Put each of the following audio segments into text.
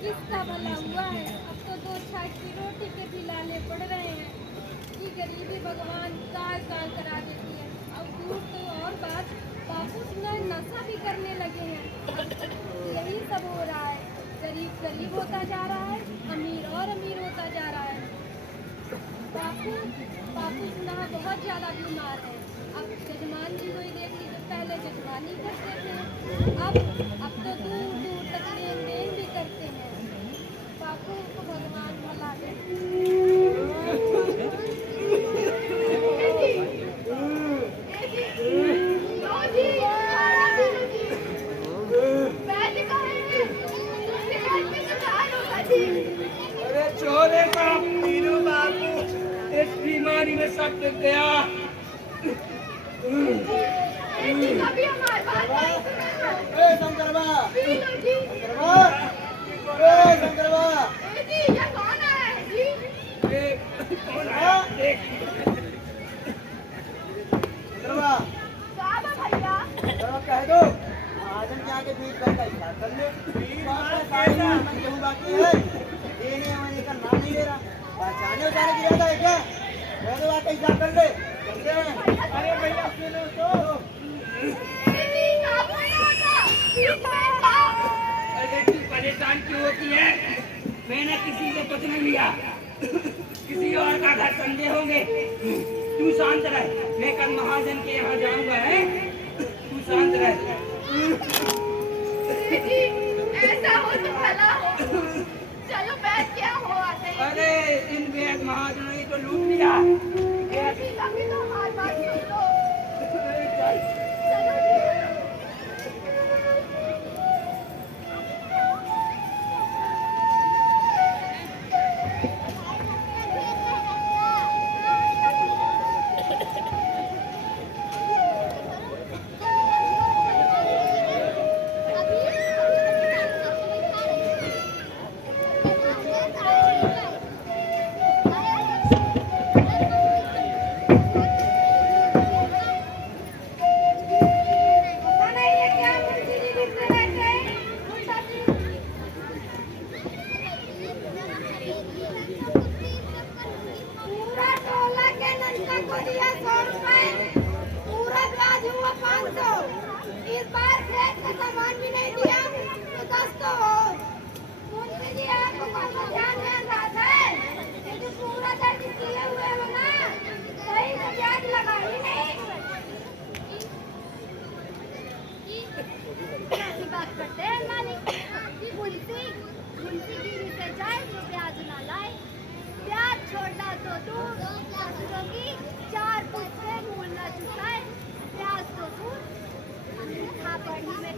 किसका भला हुआ है। अब तो 2 छाछ की रोटी के भी लाले पड़ रहे हैं। ये गरीबी भगवान काल काल करा देती है। अब दूर तो और बात, बापू सुना नशा भी करने लगे हैं। अब यही सब हो रहा है। गरीब गरीब होता जा रहा है, अमीर और अमीर होता जा रहा है। बापू बापू सुना बहुत ज्यादा बीमार है। अब जजमान जी को ही देख लीजिए, पहले जजमानी करते थे, अब तो दूर दूर तक लेन देन भी करते हैं। बापू को भगवान भला दे। अरे चोरे का पीरू बाबू, इस बीमारी में सब गिर गया। शंकरबा, कह दो महाजन के आगे बीच कर ले। गेहूँ बाकी है, देने वाने का नाम नहीं ले रहा। पहचाने उतारे की ज्यादा है क्या? कह दो आके हिसाब कर ले। अरे भैया सुनो तो, अरे तू परेशान क्यों होती है? मैंने किसी से कुछ नहीं लिया। किसी और का घर संदेह होंगे। तू शांत रह, मैं कल महाजन के यहाँ जाऊंगा। है तू शांत रह। ऐसा हो तो भला हो। चलो बैठ, क्या हो आते हैं। अरे इन बेग महाजनों ने तो लूट लिया। कभी तो हमारी बात सुन लो।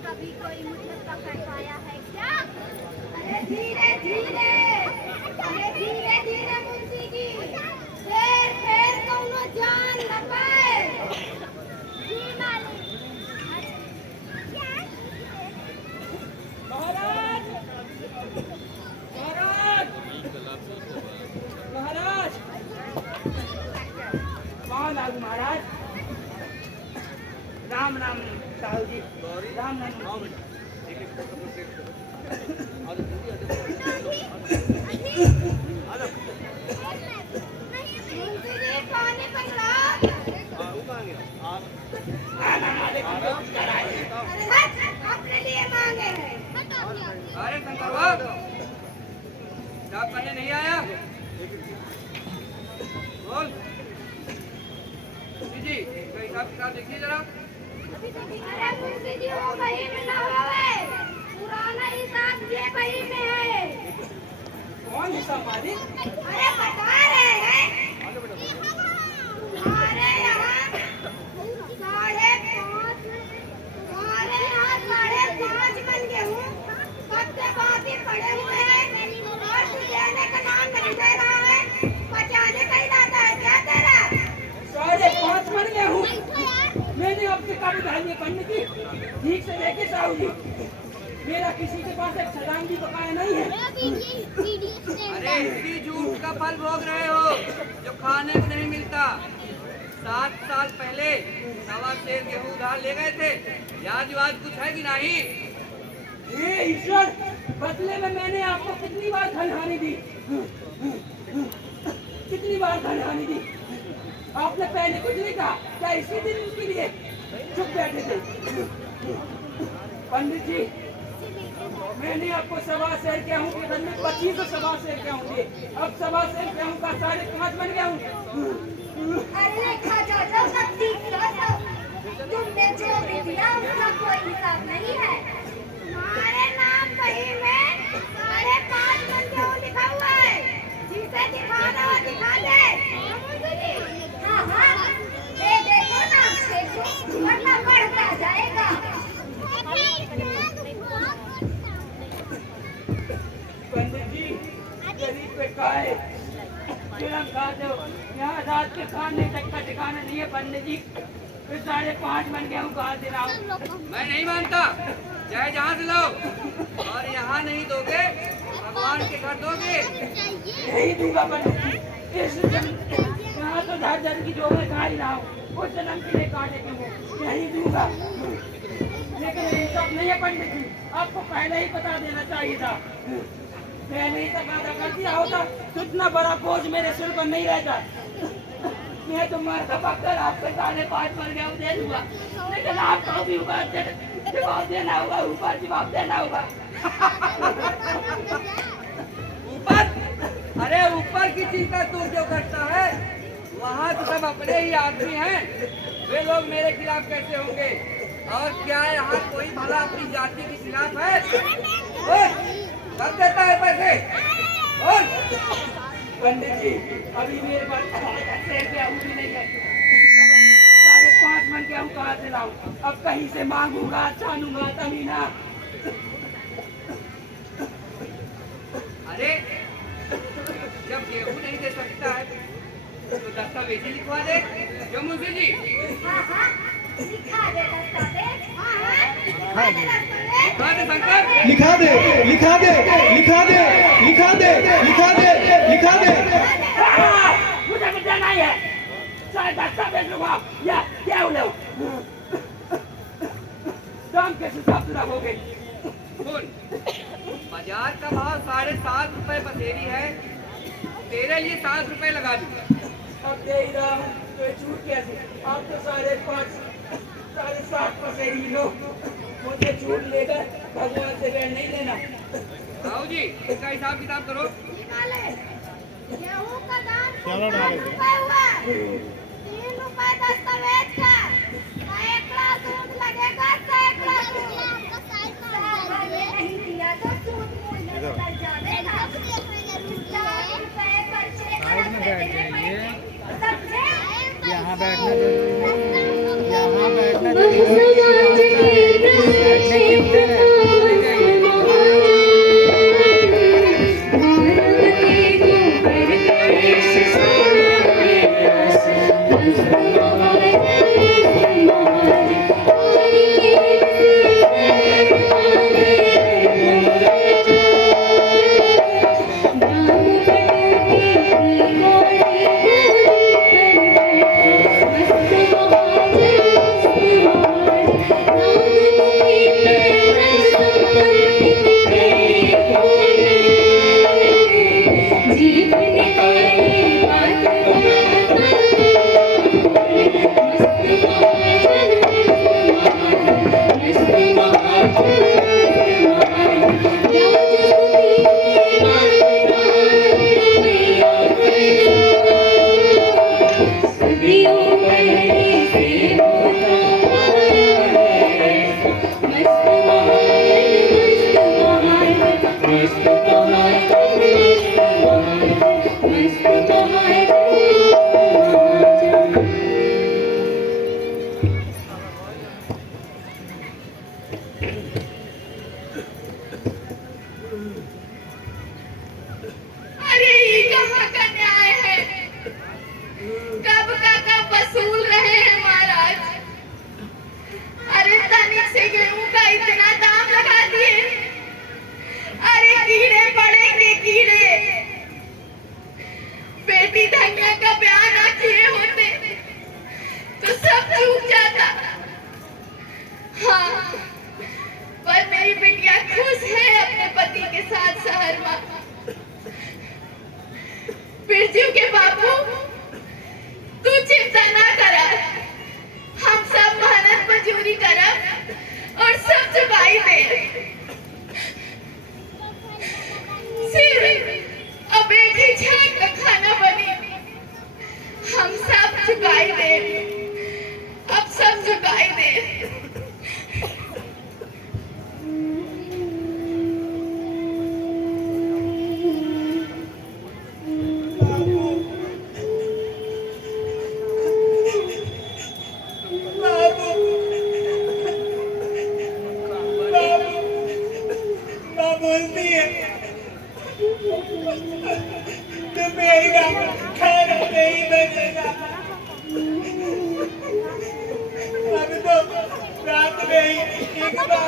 कभी कोई मुझे पकड़ पाया है क्या? अरे धीरे धीरे, अरे धीरे धीरे मुंशी जी, फिर कौनो जान न पाए। जी मालिक। महाराज, महाराज, महाराज, कौन आगू महाराज? राम राम साहू जी, राम राम। अपने लिए मांगे हैं। अरे शंकर बाबू, साहब करने नहीं आया? बोल जी, कोई हिसाब किताब देखिए जरा। अरे मुंशी जी, वो बही में ना होवे, पुराना हिसाब ये बही में है। कौन हिसाब मालिक? अरे बता रहे हैं, हमारे यहाँ 5.5 मन गेहूँ पत्ते बाकी पड़े हुए हैं और तू देने का नाम नहीं दे रहा है। बचाने का इरादा है क्या तेरा? 5.5 मन गेहूँ मैंने आपसे कभी धान्य करने की ठीक से देखे साहू जी। मेरा किसी के पास एक छलांग भी बकाया नहीं है। अरे इसी झूठ का फल भोग रहे हो जो खाने को नहीं मिलता। 7 साल पहले 1.25 सेर गेहूं उधार ले गए थे। याद वाद कुछ है कि नहीं? हे ईश्वर, बदले में मैंने आपको कितनी बार धनहानि दी, कितनी बार धनहानि दी। आपने पहले कुछ नहीं कहा, क्या इसी दिन के लिए चुप बैठे थे? पंडित जी, मैंने आपको 1.25 सेर गेहूं के बदले 25 1.25 सेर गेहूं दिए। अब 1.25 सेर गेहूं का 5.5 बन गया हूँ। अरे खाजा तो सब ठीक था सब। तुमने जो भी दिया उसका कोई हिसाब नहीं है। हमारे नाम बही में 5.5 मन गेहूं लिखा हुआ है। जिसे दिखाना हो दिखा दे। हाँ हाँ, ये देखो ना, देखो, वरना बढ़ता जाएगा। पंडित जी, गरीब पे खाए, फिल्म खा दो। यहाँ रात के खाने तक का ठिकाना नहीं है पंडित जी। फिर 5.5 मन गेहूं कहाँ से लाऊं? मैं नहीं मानता, चाहे जहाँ से लो, और यहाँ नहीं दोगे, भगवान के घर दोगे। यही दूंगा पंडित जी। इस जन्म यहाँ तो धर धर की जो मैं खा ही रहा हूँ, उस जन्म के लिए काटे क्यों? यही दूंगा। लेकिन ये सब नहीं है पंडित जी, आपको पहले ही बता देना चाहिए था। मैंने ही तकादा कर दिया होता तो इतना बड़ा बोझ मेरे सिर पर नहीं रहता। मैं तो मरता पकड़ आपको 5.5 मन गेहूं दे दूंगा, लेकिन आपको भी जवाब देना होगा, ऊपर जवाब देना होगा। ऊपर? अरे ऊपर की चिंता तू क्यों करता है? वहाँ तो सब अपने ही आदमी हैं। वे लोग मेरे खिलाफ कैसे होंगे? और क्या यहाँ कोई भला अपनी जाति के खिलाफ है? कब देता है पैसे? और पंडित जी, अभी मेरे पास 5 सेर गेहूं भी नहीं है। 5.5 मन गेहूं कहाँ से लाऊं? अब कहीं से मांगूंगा, छानूंगा तभी ना। अरे जब गेहूं नहीं दे सकता है तो दस्तावेज ही लिखवा दे। क्यों मुंशी जी? हाँ हाँ, लिखा दे दस्तावेज। हाँ हाँ, लिखा दे दस्तावेज। लिखवा दे शंकर। लिखा दे, लिखा दे, लिखा दे, लिखा दे, लिखा दे, लिखा दे। मुझे विद्या नहीं है, चाहे दस्तावेज लुभाओ या क्या लो। दाम के हिसाब से रखोगे। सुन, बाजार का भाव 7.5 रुपए पसेरी है, तेरे लिए 7 रुपए लगा दूंगा। अब दे ही रहा हूँ तो ये छूट कैसे? आप तो 5.5 7.5 पसेरी लो। मुझे छूट लेकर भगवान से बैठ नहीं लेना। राव जी, इसका हिसाब किताब करो। गेहूं का दाम 7 रुपए हुआ। 3 रुपए दस्तावेज का। सैकड़ा सूद लगेगा, सैकड़ा सूद। नहीं दिया तो सूद मूल्य बदल जाएगा। 4 रुपए पर्चे समझे? यहाँ बैठना तो यहाँ बैठना तो अरे ये कहाँ का न्याय है? कब का कब वसूल रहे हैं महाराज? अरे तनिक से गेहूं का इतना दाम लगा दिए। अरे कीड़े पड़ेंगे कीड़े। बेटी धनिया का ब्याह ना किए होते तो सब चूक जाता। हाँ, पर मेरी बिटिया खुद हम सब झुकाई दे, अब सब झुकाई दे। माँ बोलती है तो मेरा खाना नहीं बनेगा। अब तो रात में ही एक बार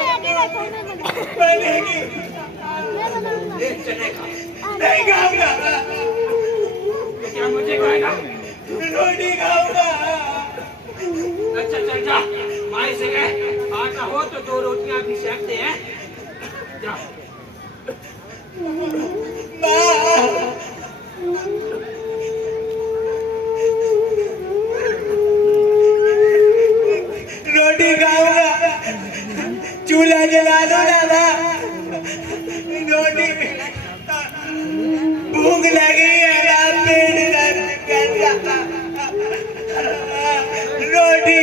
बनेगी। नहीं खाऊंगा। तो क्या मुझे खाएगा? रोटी खाऊंगा। अच्छा चल जा, माई से कह आटा हो तो 2 रोटियां भी सेकते हैं। जा। रोटी खाऊंगा। चूल्हा जला दो ना माँ। रोटी भूख लगी है ना, पेट दर्द कर रहा। रोटी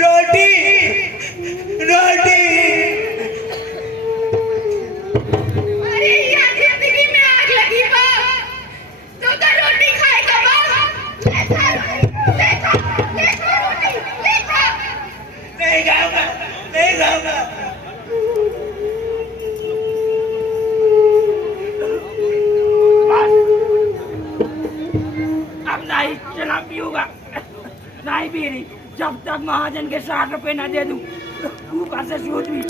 रोटी रोटी। अरे यहाँ जिंदगी में आग लगी बा, तो रोटी खाएगा बा। ले खा रोटी, ले खा रोटी, ले खा। नहीं खाऊंगा, नहीं खाऊंगा। अब नहीं चला पीऊंगा, नहीं पी रही जब तक महाजन के 60 रुपए न दे दूं। ऊपर से सूद भी